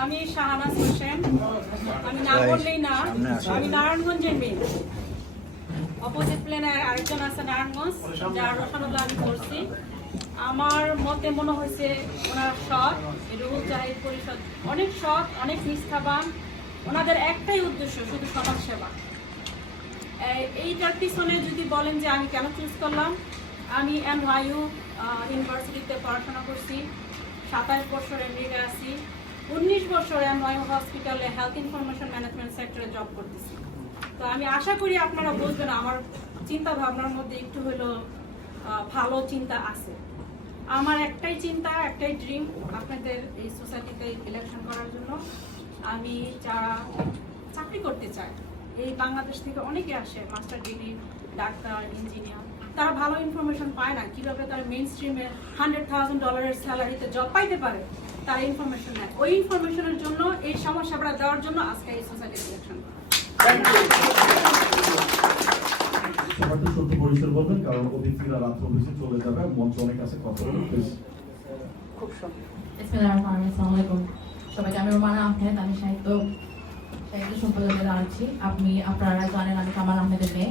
আমি শাহানাজ হোসেন। আমি না বললেই না আমি নারায়ণগঞ্জের মেয়ে। অপোজিট প্লেনে আরেকজন আছে নারায়ণগঞ্জ যার রসানুল্লাহ আমি করছি আমার মতে মনে হয়েছে ওনার সৎ রুহুল জাহিদ পরিষদ। অনেক সৎ অনেক নিষ্ঠাবান। ওনাদের একটাই উদ্দেশ্য শুধু সমাজ সেবা এইটার পিছনে যদি বলেন যে আমি কেন চুজ করলাম, আমি এন ওয়াইউ ইউনিভার্সিটিতে পড়াশোনা করছি, সাতাশ বছর এমবিএ আছি, উনিশ বছর এম ওয়াইউ হসপিটালে হেলথ ইনফরমেশন ম্যানেজমেন্ট সেক্টরে জব করতেছি। তো আমি আশা করি আপনারা বুঝবেন, আমার চিন্তা ভাবনার মধ্যে একটু হলেও ভালো চিন্তা আছে। আমার একটাই চিন্তা, একটাই ড্রিম আপনাদের এই সোসাইটিতে ইলেকশন করার জন্য। আমি যারা চাকরি করতে চায় এই বাংলাদেশ থেকে অনেকে আসে মাস্টার ডিগ্রি ডাক্তার ইঞ্জিনিয়ার তারা ভালো ইনফরমেশন পায় না কীভাবে তারা মেইন স্ট্রিমে হান্ড্রেড থাউজেন্ড ডলারের স্যালারিতে জব পাইতে পারে তারা ইনফরমেশন নেয়। ওই ইনফরমেশনের জন্য এই সমস্যাটা দেওয়ার জন্য আজকে এই সোসাইটি ইলেকশন সবাইকে সত্য পরিসর বলবেন কারণ অতিথিরা রাত্র বেশি চলে যাবে মঞ্চ অনেক আছে কথা বলুন প্লিজ বিসমিল্লাহিররহমানিররহিম। আসসালামু আলাইকুম। সবাইকে আমি রোমানা আহমেদ আমি সাহিত্য সম্পাদকে দাঁড়াচ্ছি আপনি আপনারা জানেন আমি কামাল আহমেদের মেয়ে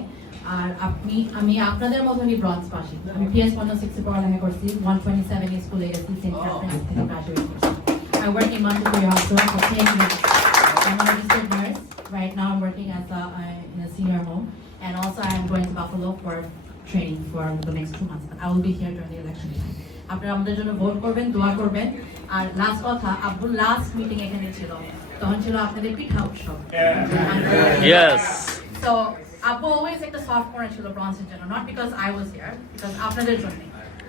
আর আপনি আমি আপনাদের মতনই ব্রঞ্জ পাশি আমি পিএস ওয়ান পড়ালেখা করছি ওয়ান টোয়েন্টি সেভেন স্কুলে গেছি সেন্ট ক্যাথরিন্স থেকে গ্রাজুয়েট করছি I work in Montessori Hospital for 10 years. I'm a registered nurse. Right now I'm working as a, uh, in a senior home. And also I'm going to Buffalo for training for the next two months. I will be here during the election time. আপনারা আমাদের জন্য vote করবেন দোয়া করবেন আর last কথা আব্বুর last meeting এখানে ছিল তখন ছিল আপনাদের পিঠা উৎসব। Yes. So আব্বু অলওয়েজ একটা সফট কর্নার ছিল ব্রঞ্জের জন্য not because I was here because আপনাদের জন্য।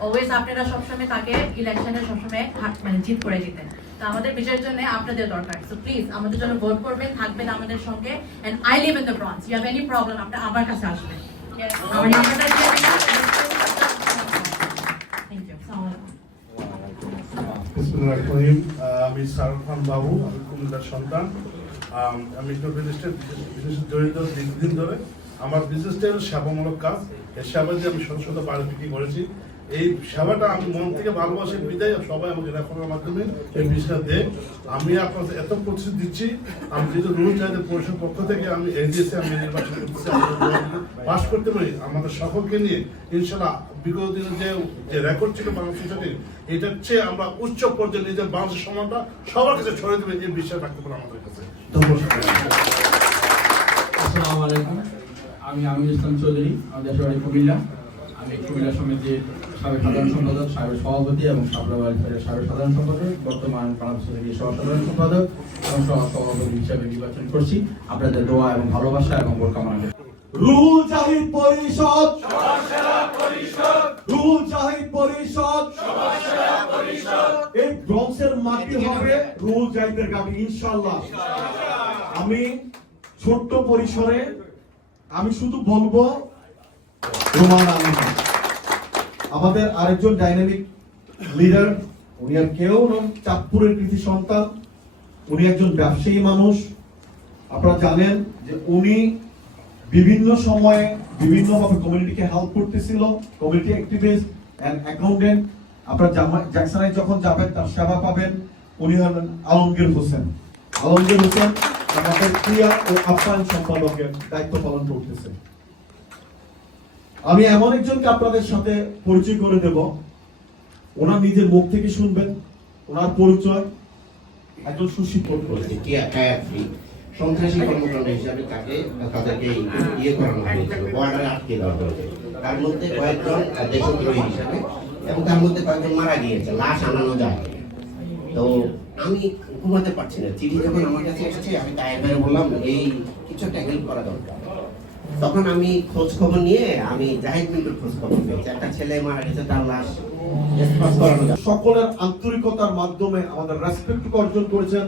অলওয়েজ আপনারা সবসময় তাকে ইলেকশনে সবসময় হাত মানে জিত করে দিতেন। তো আমাদের বিজয়ের জন্য আপনাদের দরকার। সো প্লিজ আমাদের জন্য ভোট করবেন থাকবেন আমাদের সঙ্গে and I live in the Bronx you have any problem আপনি আমার কাছে আসবেন। আমার নাম্বারটা থ্যাংক ইউ রহিম আমি শাহরুখ খান বাবু আমি সন্তান। আমি একটু বিদেশের জড়িত দীর্ঘদিন ধরে। আমার বিজনেসটাই সেবামূলক কাজ। এর সেবা যে আমি শত শত করেছি। এই সেবাটা আমি মন থেকে ভালোবাসি, বিদায়। সবাই আমাকে রেফারের মাধ্যমে এই বিষয়টা দেয়। আমি আপনাদের এত প্রতিশ্রুতি দিচ্ছি, আমি যেহেতু রুল চাহিদা পরিষদ পক্ষ থেকে আমি এগিয়েছি আমি নির্বাচন পাশ করতে পারি। আমাদের সকলকে নিয়ে ইনশাল্লাহ বিগত দিনে যে যে রেকর্ড ছিল বাংলা সোসাইটির এটার চেয়ে আমরা উচ্চ পর্যায়ে নিজের বাংলাদেশের সমানটা সবার কাছে ছড়িয়ে দেবে এই বিশ্বাস রাখতে পারে আমাদের কাছে। আসসালামু আমি আমির ইসলাম চৌধুরী আমার দেশের বাড়ি কুমিল্লা। আমি কুমিল্লা সমিতির সাবেক সাধারণ সম্পাদক সাবেক সভাপতি এবং সাবলা ওয়েলফেয়ারের সাবেক সাধারণ সম্পাদক বর্তমান বাংলাদেশ সোসাইটির সহ সাধারণ সম্পাদক এবং সহ সভাপতি হিসাবে নির্বাচন করছি। আপনাদের দোয়া এবং ভালোবাসা এবং ভোট কামনা করি। রুহুল জাহিদ পরিষদ। রুহুল জাহিদ পরিষদ। এই ব্রঞ্জের মাটি হবে রুহুল জাহিদের গাড়ি ইনশাল্লাহ আমি ছোট্ট পরিসরে আমি শুধু বলব রোমান আহমেদ আমাদের আরেকজন ডাইনামিক লিডার উনি আর কেউ নন, চাঁদপুরের কৃতি সন্তান। উনি একজন ব্যবসায়ী মানুষ। আপনারা জানেন যে উনি বিভিন্ন সময়ে বিভিন্নভাবে কমিউনিটিকে হেল্প করতেছিল। কমিউনিটি অ্যাক্টিভিস্ট এন্ড অ্যাকাউন্টেন্ট আপনারা জ্যাকসনায় যখন যাবেন, তার সেবা পাবেন। উনি হলেন আলমগীর হোসেন। আলমগীর হোসেন আমাদের ক্রিয়া ও আপ্যায়ন সম্পাদকের দায়িত্ব পালন করতেছেন আমি এমন একজনকে আপনাদের সাথে পরিচয় করে দেব। ওনার নিজের মুখ থেকে শুনবেন, ওনার পরিচয়। একজন সুশিক্ষিত বলছে কি আইএফি সন্ত্রাসী কর্মকাণ্ড হিসাবে তাকে, তাদেরকে ইয়ে করানো হয়েছিল, বর্ডারে আটকে দেওয়া হয়েছে। তার মধ্যে কয়েকজন দেশদ্রোহী হিসাবে এবং তার মধ্যে কয়েকজন মারা গিয়েছে, লাশ আনানো যায়। তো আমি ঘুমাতে পারছি না। চিঠি যখন আমার কাছে এসেছে, আমি তাই বললাম, এই, কিছু একটা হেল্প করা দরকার। তখন আমি খোঁজ খবর নিয়ে আমি জাহিদ মিন্টুর খোঁজ খবর পেয়েছি। একটা ছেলে মারা গেছে, তার লাশ সকলের আন্তরিকতার মাধ্যমে আমাদের রেসপেক্ট অর্জন করেছেন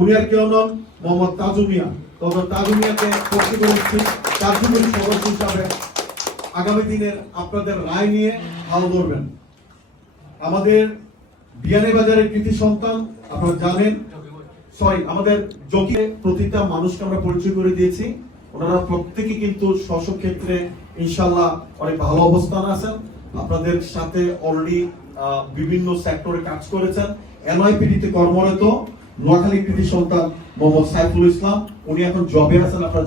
উনি আর কেউ নন, মোহাম্মদ তাজুমিয়া তবে তাজুমিয়াকে পক্ষে করেছি কার্যকরী সদস্য হিসাবে আগামী দিনের আপনাদের রায় নিয়ে ভালো ধরবেন। আমাদের বিয়ানীবাজারের কৃতি সন্তান, আপনারা জানেন সরি আমাদের যোগী প্রতিটা মানুষকে আমরা পরিচয় করে দিয়েছি। ওনারা প্রত্যেকে কিন্তু স্ব ক্ষেত্রে ইনশাল্লাহ অনেক ভালো অবস্থান আছেন। আপনাদের সাথে অলরেডি বিভিন্ন সেক্টরে কাজ করেছেন। এনআইপিডিতে কর্মরত নোয়াখালী কৃতি সন্তান মোহাম্মদ সাইফুল ইসলাম, উনি এখন জবে আছেন। আপনারা